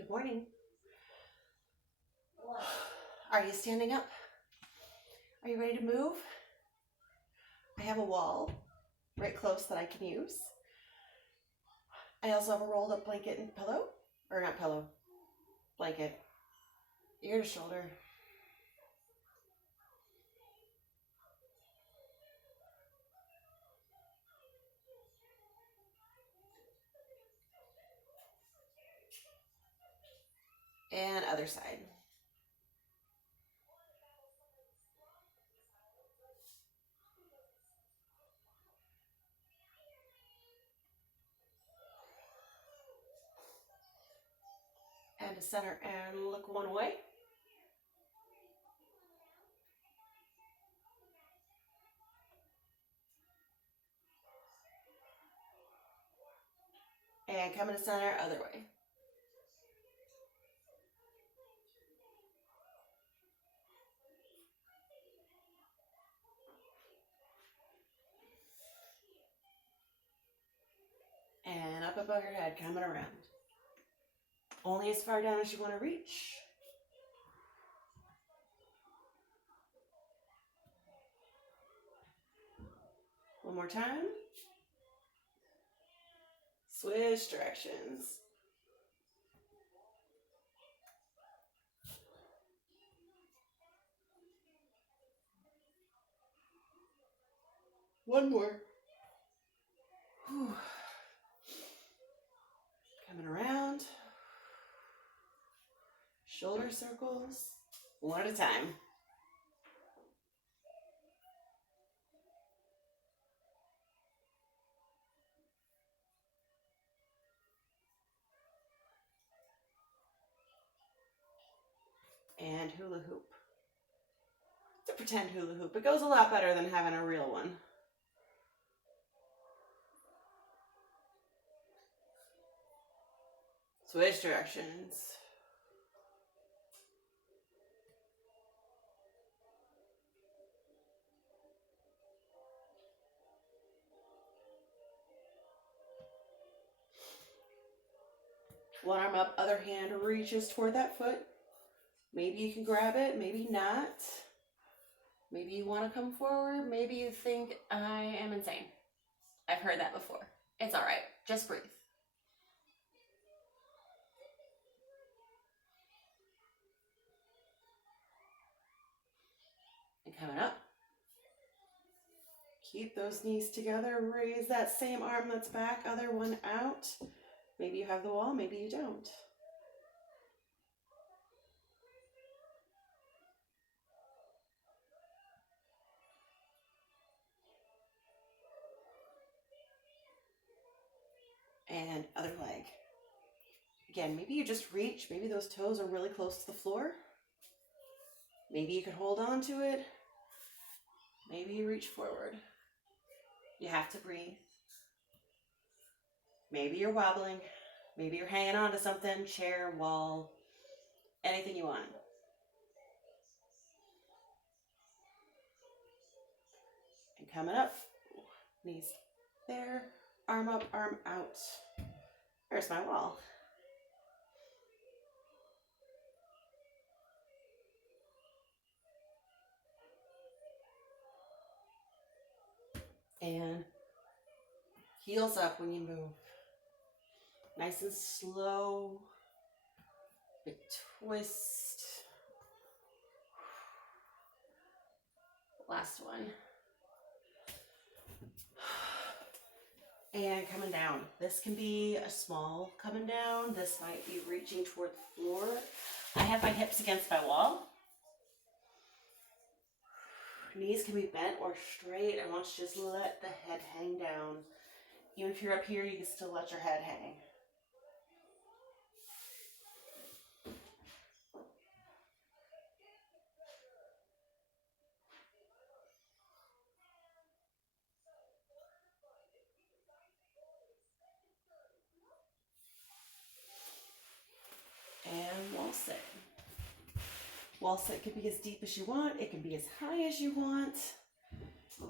Good morning. Are you standing up? Are you ready to move? I have a wall right close that I can use. I also have a rolled up blanket and pillow. Or not pillow, blanket. Ear to shoulder. And other side. And to center and look one way. And come into center, other way. And up above your head, coming around. Only as far down as you want to reach. One more time. Switch directions. One more. Whew. Coming around. Shoulder circles. One at a time. And hula hoop. It's a pretend hula hoop. It goes a lot better than having a real one. Switch directions. One arm up, other hand reaches toward that foot. Maybe you can grab it, maybe not. Maybe you want to come forward. Maybe you think, I am insane. I've heard that before. It's all right. Just breathe. And coming up. Keep those knees together. Raise that same arm that's back, other one out. Maybe you have the wall, maybe you don't. And other leg. Again, maybe you just reach. Maybe those toes are really close to the floor. Maybe you can hold on to it. Maybe you reach forward. You have to breathe. Maybe you're wobbling. Maybe you're hanging on to something, chair, wall, anything you want. And coming up, knees there, arm up, arm out. There's my wall. And heels up when you move. Nice and slow. Big twist. Last one. And coming down. This can be a small coming down. This might be reaching toward the floor. I have my hips against my wall. Knees can be bent or straight. I want you to just let the head hang down. Even if you're up here, you can still let your head hang. And wall sit. Wall sit can be as deep as you want. It can be as high as you want.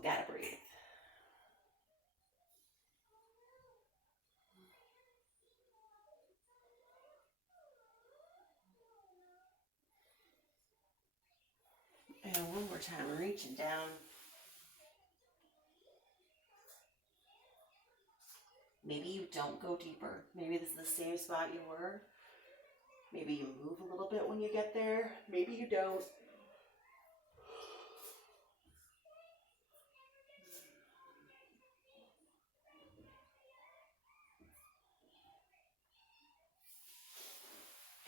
Gotta breathe. time, reaching down. Maybe you don't go deeper. Maybe this is the same spot you were. Maybe you move a little bit when you get there. Maybe you don't.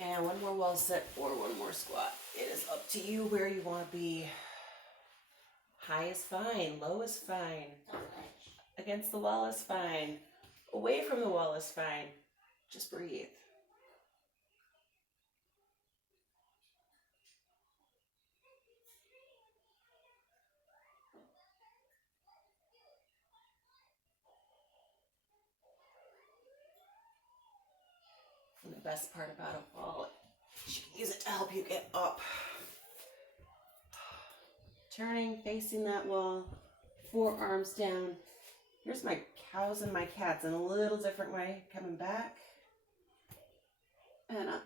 And one more wall sit or one more squat. It is up to you where you want to be. High is fine. Low is fine. Against the wall is fine. Away from the wall is fine. Just breathe. And the best part about a wall, you can use it to help you get up. Turning, facing that wall, forearms down. Here's my cows and my cats in a little different way. Coming back and up.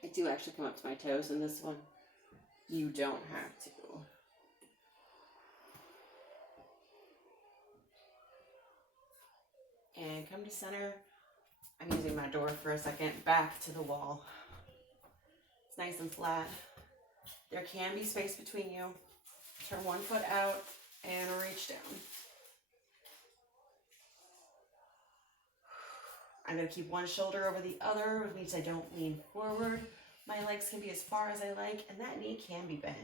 I do actually come up to my toes in this one. You don't have to. And come to center. I'm using my door for a second. Back to the wall. It's nice and flat. There can be space between you. Turn one foot out and reach down. I'm going to keep one shoulder over the other, which means I don't lean forward. My legs can be as far as I like, and that knee can be bent.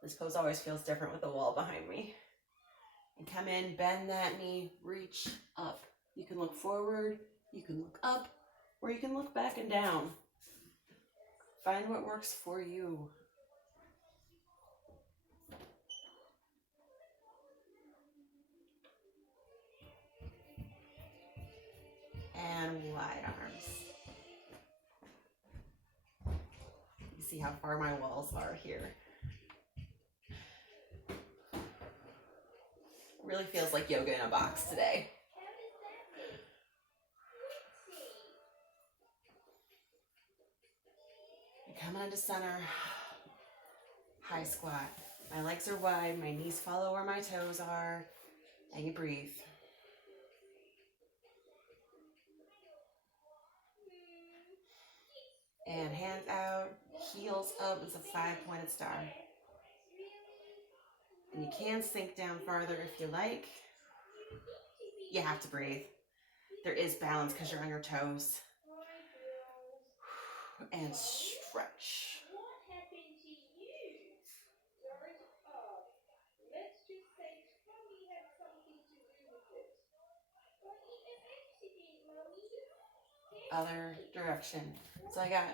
This pose always feels different with the wall behind me. And come in, bend that knee, reach up. You can look forward, you can look up, or you can look back and down. Find what works for you. And wide arms. You see how far my walls are here. Really feels like yoga in a box today. And come into center. High squat. My legs are wide, my knees follow where my toes are, and you breathe. And hands out, heels up as a 5-pointed star. And you can sink down farther if you like. You have to breathe. There is balance because you're on your toes. And stretch. Other direction. So I got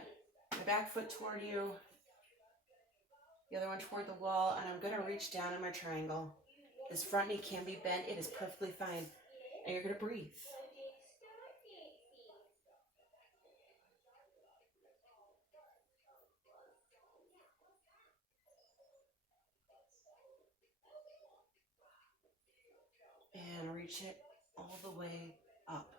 my back foot toward you, the other one toward the wall, and I'm gonna reach down in my triangle. This front knee can be bent, it is perfectly fine. And you're gonna breathe. And reach it all the way up.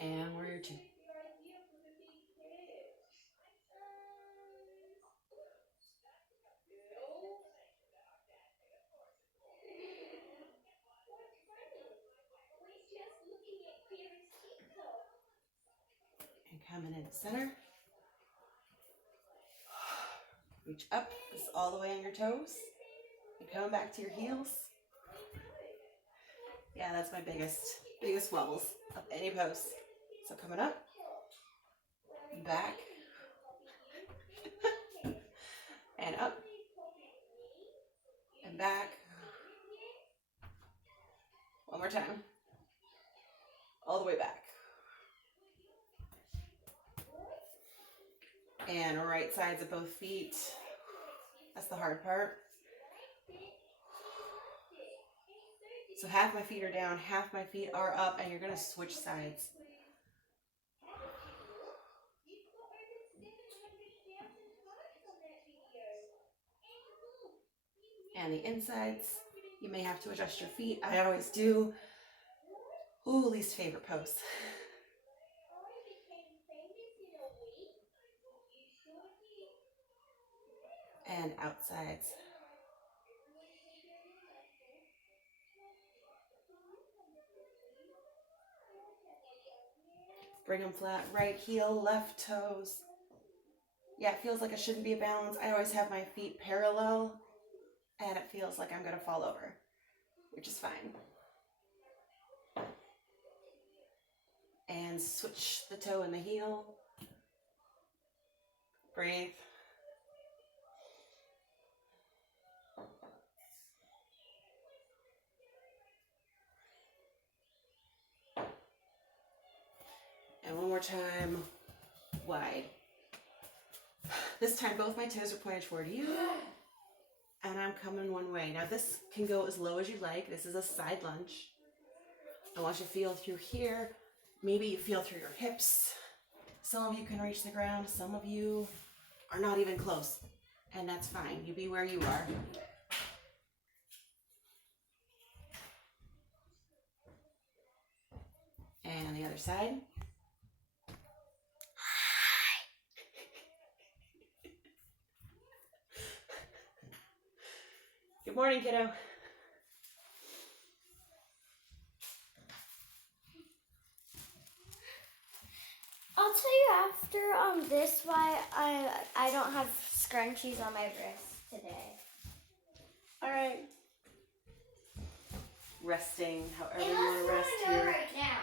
And warrior two. And coming into center. Reach up, this is all the way on your toes. And coming back to your heels. Yeah, that's my biggest wobbles of any pose. So coming up, back, and up, and back. One more time. and right sides of both feet. That's the hard part. So half my feet are down, half my feet are up, and you're going to switch sides. And the insides, you may have to adjust your feet. I always do. Ooh, least favorite pose. And outsides. Bring them flat, right heel, left toes. Yeah, it feels like it shouldn't be a balance. I always have my feet parallel, and it feels like I'm gonna fall over, which is fine. And switch the toe and the heel. Breathe. And one more time, wide. This time both my toes are pointed toward you, and I'm coming one way. Now this can go as low as you like. This is a side lunge. I want you to feel through here. Maybe you feel through your hips. Some of you can reach the ground. Some of you are not even close, and that's fine. You be where you are. And the other side. Good morning, kiddo. I'll tell you after this why I don't have scrunchies on my wrist today. All right. Resting, however you want to rest here. Right now.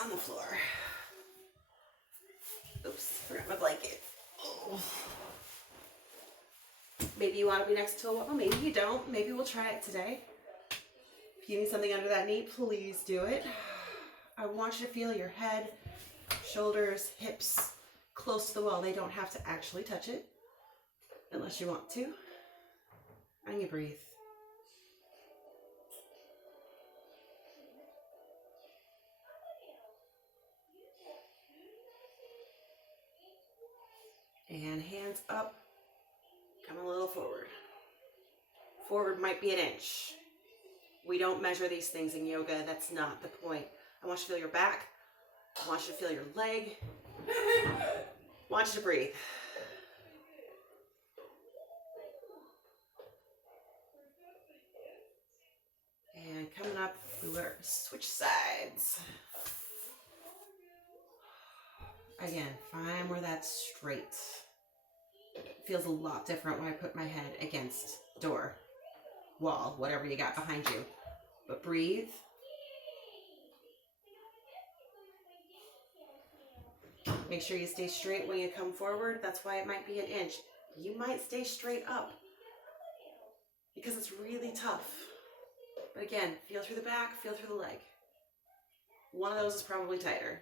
On the floor. Oops, forgot my blanket. Oh. Maybe you want to be next to a wall, maybe you don't. Maybe we'll try it today. If you need something under that knee, please do it. I want you to feel your head, shoulders, hips close to the wall. They don't have to actually touch it unless you want to. And you breathe. And hands up, come a little forward. Forward might be an inch. We don't measure these things in yoga. That's not the point. I want you to feel your back. I want you to feel your leg. I want you to breathe. And coming up, we will switch sides. Again, find where that's straight. It feels a lot different when I put my head against door, wall, whatever you got behind you. But breathe. Make sure you stay straight when you come forward. That's why it might be an inch. You might stay straight up because it's really tough. But again, feel through the back, feel through the leg. One of those is probably tighter.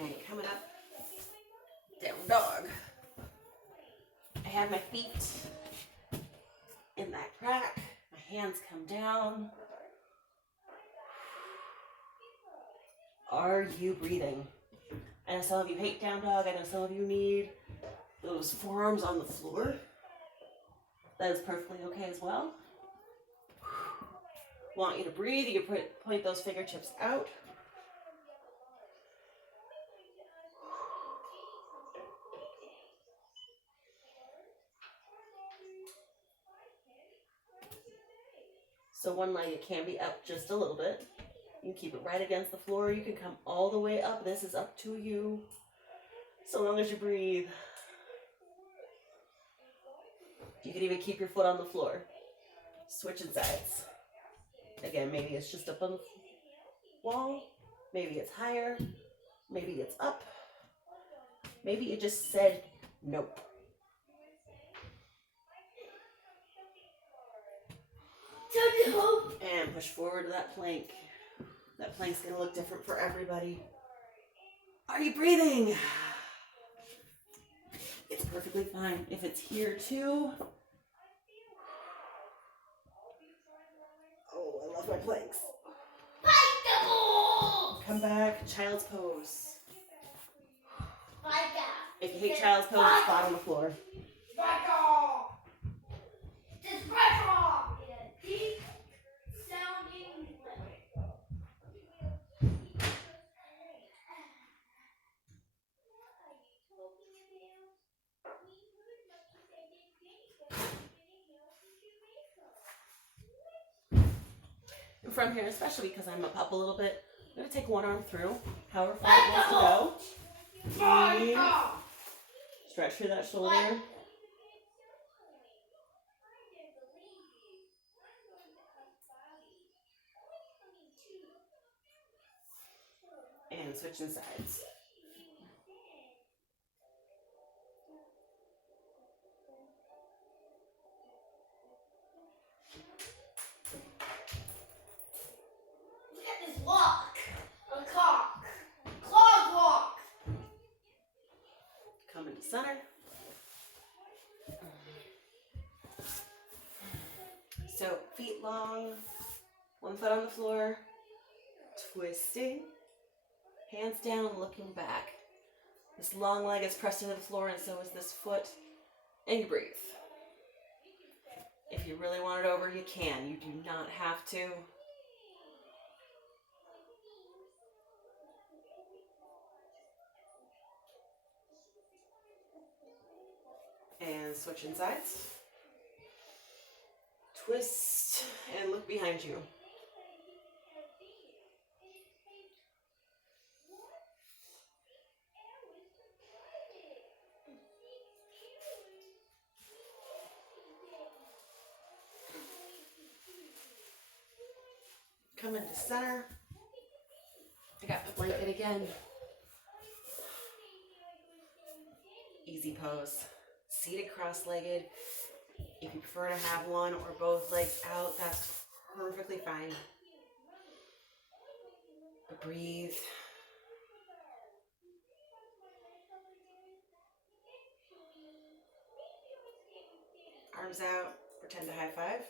And coming up, down dog. I have my feet in that crack. My hands come down. Are you breathing? I know some of you hate down dog. I know some of you need those forearms on the floor. That is perfectly okay as well. Want you to breathe. You can point those fingertips out. So one leg, it can be up just a little bit. You can keep it right against the floor. You can come all the way up. This is up to you. So long as you breathe. You can even keep your foot on the floor. Switching sides. Again, maybe it's just up on the wall. Maybe it's higher. Maybe it's up. Maybe you just said nope. And push forward to that plank. That plank's gonna look different for everybody. Are you breathing? It's perfectly fine. If it's here too. Oh, I love my planks. Come back, child's pose. If you hate child's pose, flat on the floor. And from here, especially because I'm up a little bit, I'm going to take one arm through, however far it wants to go. Breathe. Stretch through that shoulder. And switching sides. Look at this walk. A cock. Claw walk. Come into center. So feet long, one foot on the floor, twisting, hands down, looking back. This long leg is pressed into the floor and so is this foot. And you breathe. If you really want it over, you can. You do not have to. And switching sides. Twist and look behind you. Come into center. I got the blanket again. Easy pose. Seated cross-legged. If you prefer to have one or both legs out, that's perfectly fine. But breathe. Arms out. Pretend to high five.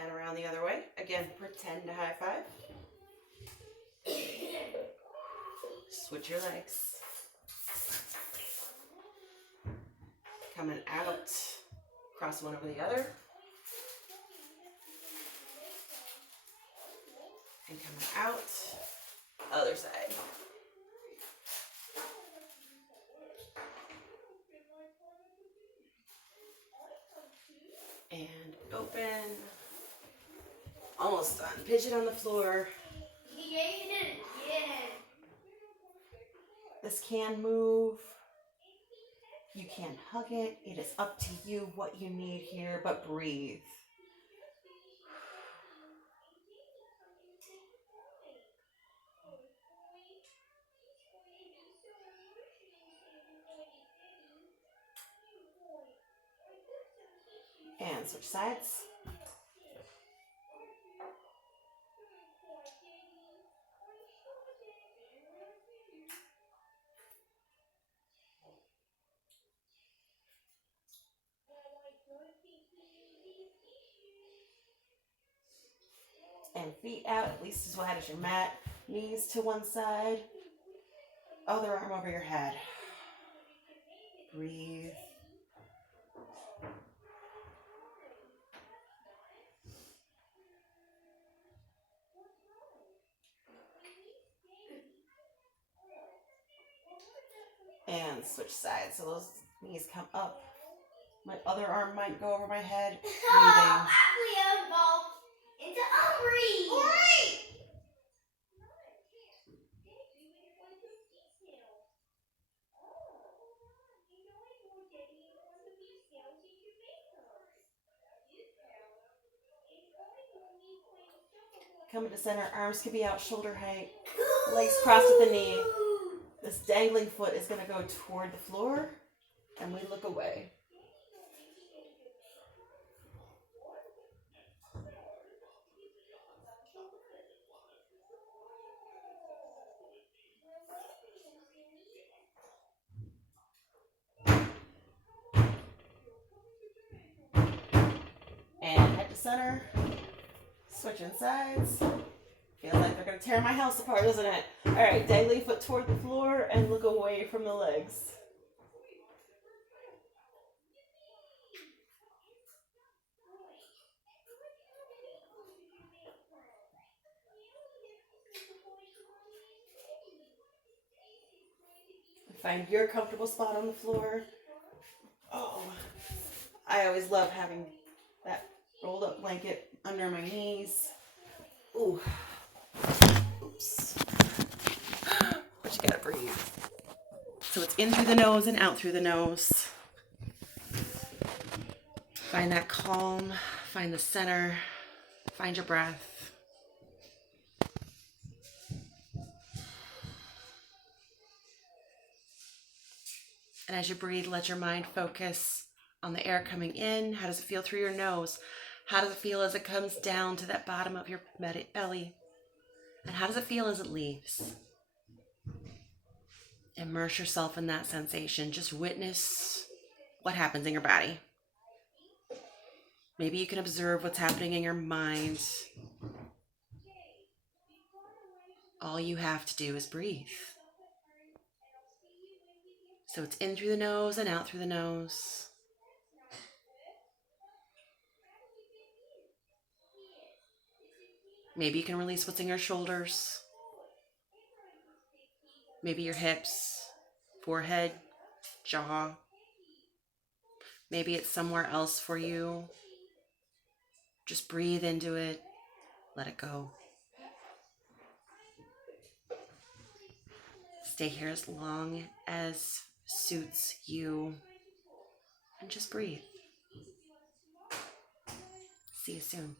And around the other way. Again, pretend to high five. Switch your legs. Coming out. Cross one over the other. And coming out. Other side. And open. Almost done. Pigeon on the floor. This can move. You can hug it. It is up to you what you need here, but breathe. And switch sides. And feet out at least as wide as your mat. Knees to one side. Other arm over your head. Breathe. And switch sides. So those knees come up. My other arm might go over my head. Breathing. Coming to center, arms can be out shoulder height, legs crossed at the knee. This dangling foot is going to go toward the floor, and we look away. And head to center, switching sides. Feels like they're going to tear my house apart, doesn't it? All right, dangling foot toward the floor and look away from the legs. Find your comfortable spot on the floor. Oh, I always love having that rolled up blanket under my knees. Ooh. Oops. But you gotta breathe. So it's in through the nose and out through the nose. Find that calm, find the center, find your breath. And as you breathe, let your mind focus on the air coming in. How does it feel through your nose? How does it feel as it comes down to that bottom of your belly? And how does it feel as it leaves? Immerse yourself in that sensation. Just witness what happens in your body. Maybe you can observe what's happening in your mind. All you have to do is breathe. So it's in through the nose and out through the nose. Maybe you can release what's in your shoulders. Maybe your hips, forehead, jaw. Maybe it's somewhere else for you. Just breathe into it. Let it go. Stay here as long as suits you. And just breathe. See you soon.